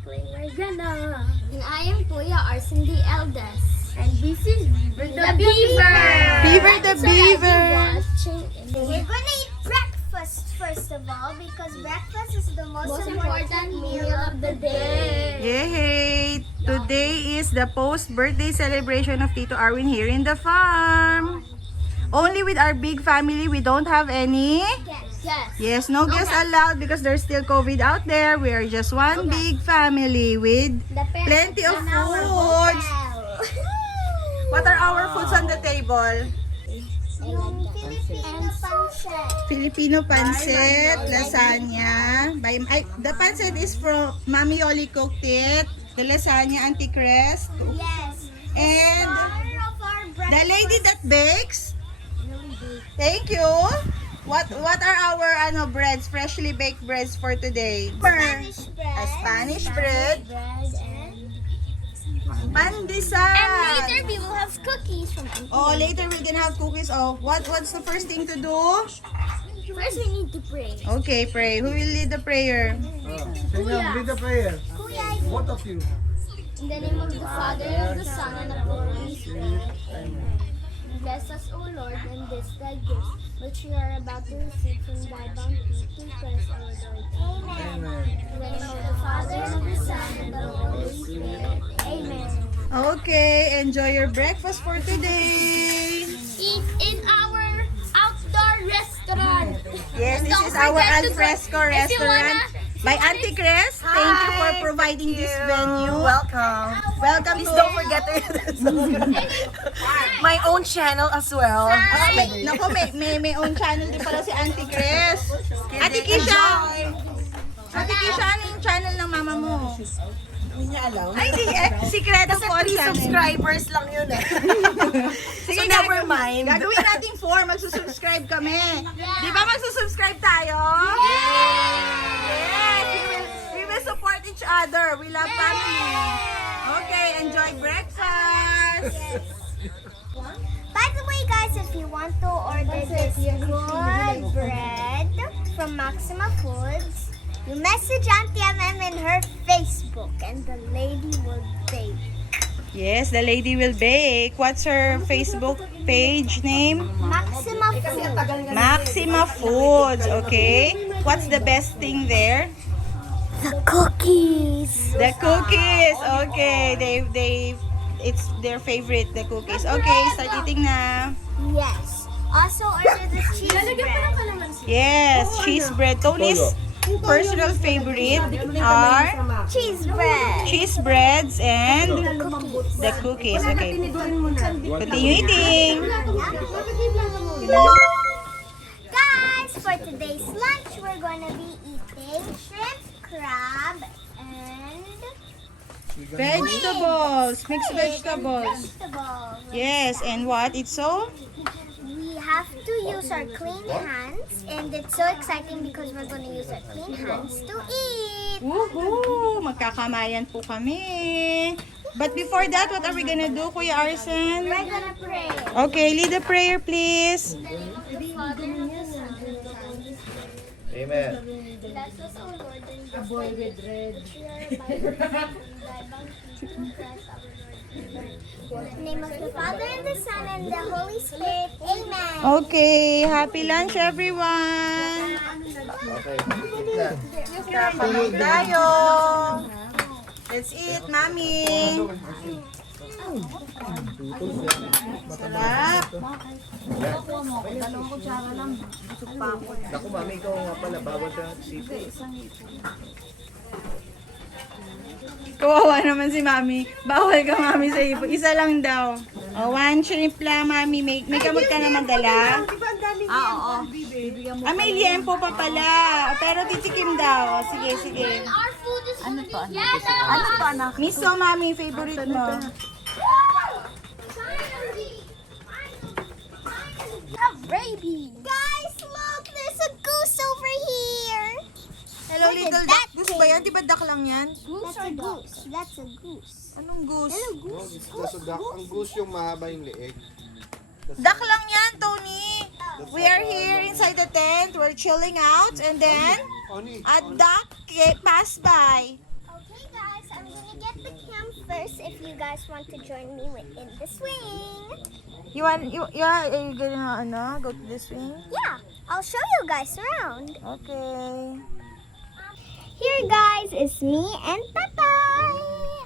sparkling Regana. And I am Kuya Arson the eldest. And this is Beaver the Beaver. Beaver the Beaver. We're gonna eat breakfast first of all because breakfast is the most important meal of the day. Yay! Today is the post-birthday celebration of Tito Arwin here in the farm. Only with our big family. We don't have any. Yes. Yes, no guests allowed because there's still COVID out there. We are just one big family with plenty of foods. What are our foods on the table? Yung Filipino pancit. Filipino pancit, lasagna. The pancit is from Mami Oli cooked it. The lasagna, Auntie Crest. Yes. And Star of our breakfast. the lady that bakes. Thank you. What are our breads, freshly baked breads for today? Spanish bread. A Spanish bread. And Pandesal. later we will have cookies from Auntie. Oh, later we're gonna have cookies. Oh, what's the first thing to do? First we need to pray. Okay, pray. Who will lead the prayer? Senor, lead the prayer. Kuya, Both of you. in the name of the Father, and of the Son, and of the Holy Spirit. Bless us, O Lord, and this thy gift, which we are about to receive from thy bounty, through Christ our Lord. Amen. In the name of the Father, and of the Son, and of the Holy Spirit. Amen. Okay, enjoy your breakfast for today. Eat in our outdoor restaurant. Yes, this Don't is our forget to alfresco if you restaurant by Auntie Crest. Thank you for providing this venue. Welcome. Welcome Please to don't forget to my own channel as well. Naku, may own channel din pala si Auntie Crest. Ate Kisha! Ate Kisha, ano yung channel ng mama mo? Hindi niya alam. Ay, hindi eh. Sikreto Kasi po ang 3 channel. subscribers lang yun eh. Sige, So, never mind. Gagawin natin 4. Magsusubscribe kami. Di ba magsusubscribe tayo? Yes! We will support each other. We love family. Okay, enjoy breakfast. By the way, guys, if you want to order this good bread from Maxima Foods, you message Auntie MM in her Facebook and the lady will bake. Yes, the lady will bake. What's her Facebook page name? Maxima Foods. Maxima Foods, okay? What's the best thing there? The cookies. The cookies. Okay, it's their favorite, the cookies. Okay, start eating na. Yes. Also order the cheese bread. Yes, cheese bread. Tony's personal favorite are Cheese bread. cheese breads and the cookies. Okay, continue eating. Guys, for today's lunch, we're gonna be eating shrimp, crab, and Vegetables, mixed vegetables. vegetables. Yes, and what? It's so? We have to use our clean hands, and it's so exciting because we're gonna use our clean hands to eat. Woohoo! Magkakamayan po kami. But before that, what are we gonna do, Kuya Arsen? We're gonna pray. Okay, lead the prayer, please. In the name of the Father, and of the Son, and of the Holy Spirit. Amen. Bless us, O Lord, and this thy gift, which we are about to receive from thy bounty, through Christ our Lord. Amen. In the name of the Father, and the Son, and the Holy Spirit. Amen. Okay, happy lunch, everyone. Okay. Eat na. Kapalog tayo. Let's eat, Mami. Sarap. Naku, mami, ikaw nga pala. Bawal ka ng sipit. Kawawa naman si Mami. Bawal ka, Mami, sa ipo. Isa lang daw. Oh, 1 shrimp lang, Mami. May gamot ka naman dala? Oo. May liempo pa pala. Pero titikim daw. Sige, sige. Our food is ano to? Yes, Ano to, anak? Miso, Mami, favorite mo. Baby. Guys, look, there's a goose over here. Hello, little duck. Goose ba yan? Di ba duck lang yan? Goose or goose? That's a goose. Anong goose? Ang goose yung mahaba yung leeg. Duck lang yan, Tony. We are here inside the tent. We're chilling out. And then, a duck passed by. Okay, guys. get the cam first if you guys want to join me in the swing. Are you gonna go to the swing? Yeah, I'll show you guys around. Okay. Here, guys, is me and Tatay.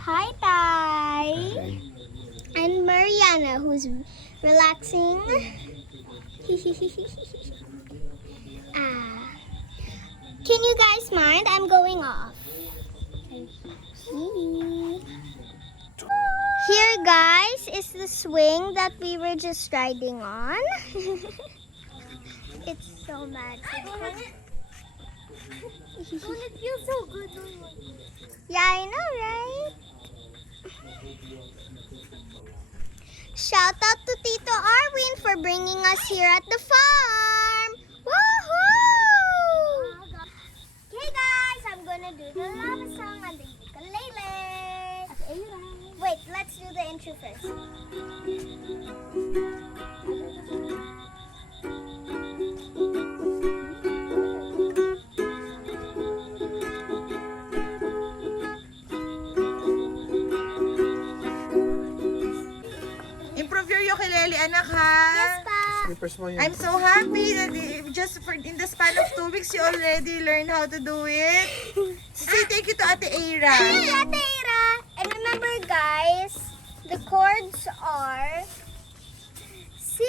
Hi, Tay. And Mariana, who's relaxing. Can you guys mind? I'm going off. Here, guys, is the swing that we were just riding on. It's so magical. Don't it feel so good? Yeah, I know, right? Shout out to Tito Arwin for bringing us here at the farm. Woohoo! Okay, guys, I'm gonna do the lava song on the ukulele. Wait, let's do the intro first. Improve your ukulele, anak, ha? Yes, pa. Slippers mo yun. I'm so happy that in the span of 2 weeks, you already learned how to do it. Say thank you to Ate Aira. Hey, Ate Ira. And remember, guys, the chords are C,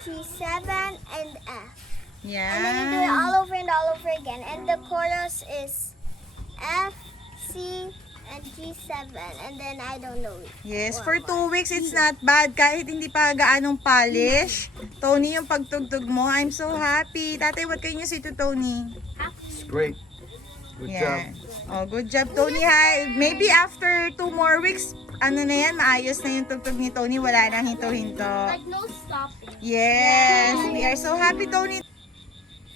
G7, and F. Yeah. And then you do it all over and all over again. And the chorus is F, C, and G7. And then I don't know. Yes, for 2 weeks, it's not bad. Kahit hindi pa gaanong polish. Tony, yung pagtugtog mo, I'm so happy. Tatay, what can you say to Tony? It's great. Good job. Oh, good job, Tony. Hi. Maybe after 2 more weeks, ano na yan, maayos na yung tugtog ni Tony. Wala nang hinto-hinto. Like no stopping. Yes, we are so happy, Tony.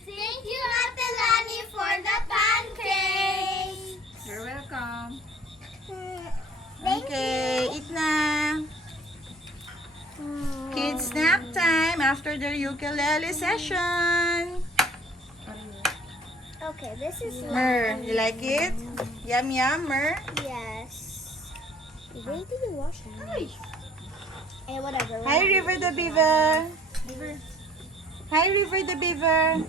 Thank you, Ate Lani, for the pancakes. You're welcome. Thank Okay, eat na. Kids snack time after their ukulele session. Okay, this is Mer, you like it? Yum yum, Mer. Yes. Where did you wash it? Eh, whatever. Hi, River the Beaver. Hi, River the Beaver.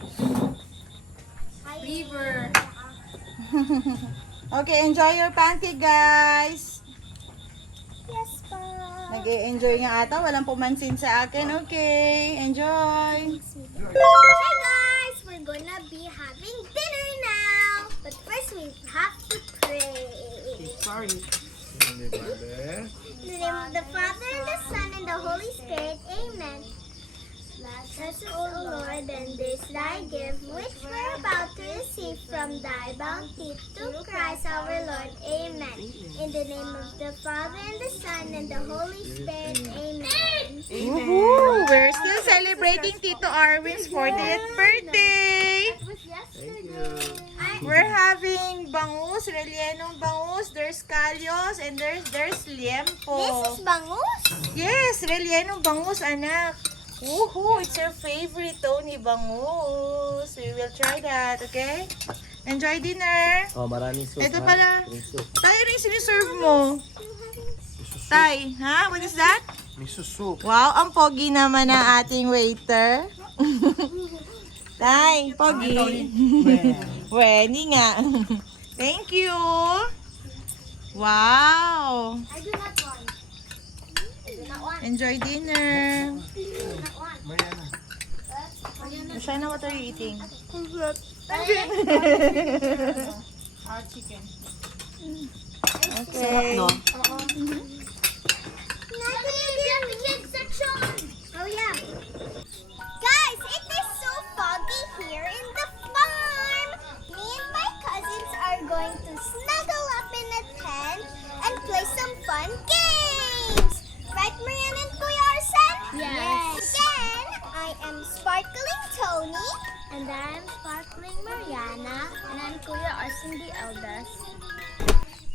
River. Okay, enjoy your pancake, guys. Yes, pa. Nag-e-enjoy nga ata. Walang pumansin sa akin. Okay, enjoy. Hey guys, we're gonna be having dinner now. But first we have to pray. Sorry. In the name of the Father, and the Son, and the Holy Spirit. Amen. Bless us, O Lord, and this thy gift, which we're about to receive from thy bounty, through Christ our Lord. Amen. In the name of the Father, and the Son, and the Holy Spirit. Amen. Woohoo! We're still celebrating Tito Arwin's 40th birthday. It was yesterday. We're having bangus, rellenong bangus, there's kalyos, and there's liempo. This is bangus? Yes, rellenong bangus, anak. Woohoo! It's your favorite, Tony, bangus. We will try that, okay? Enjoy dinner. Oh, maraming soup. Ito ha? pala. May soup. Tay, ano yung siniserve mo? Tay, ha? What is that? Miso soup. Wow, ang pogi naman ng ating waiter. Tay, pogi. Weni nga. Thank you. Wow. I do not want. I do not want. Enjoy dinner. Mariana. Shana, what are you eating? Okay. The kids section. Oh yeah. Guys, it is so foggy here in the farm. Me and my cousins are going to snuggle up in a tent and play some fun games. Right, Marianne and Kuya Arsen? Yes. Again, I am Sparkling Toni. And I'm Sparkling Mariana. And I'm Kuya Arsen the eldest.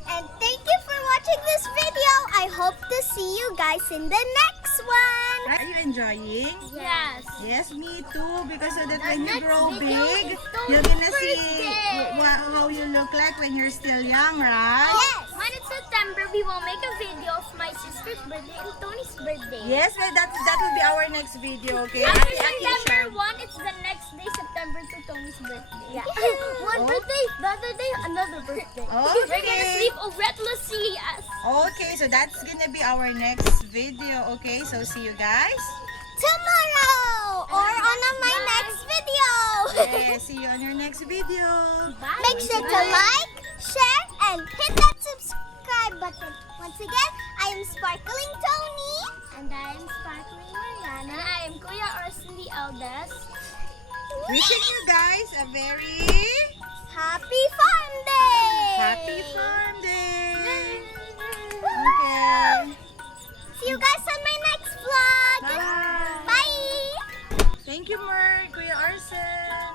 And thank you for watching this video. I hope to see you guys in the next one. Are you enjoying enjoying? Yes. Yes, me too. Because so that when you next grow video big, is Toni's you're gonna see birthday. how you look like when you're still young, right? Yes. When it's September, we will make a video of my sister's birthday and Tony's birthday. Yes, well, that will be our next video, okay? After Ate September Akisha. 1, it's the next day, September 2, Tony's birthday. Yeah. One birthday, the other day, another birthday. We're gonna Okay. sleep relentlessly. Yes. Okay, so that's gonna be our next video, okay? So see you guys. Tomorrow or on my next video. Okay, see you on your next video. Bye. Make sure to like, share, and hit that subscribe button. Once again, I am Sparkling Tony. And I am Sparkling Mariana. And I am Kuya Orson the eldest. Wishing you guys a very Happy Farm Day! happy farm day. Okay. See you guys on my next vlog. Bye. Bye. Thank you, Kuya Arsen.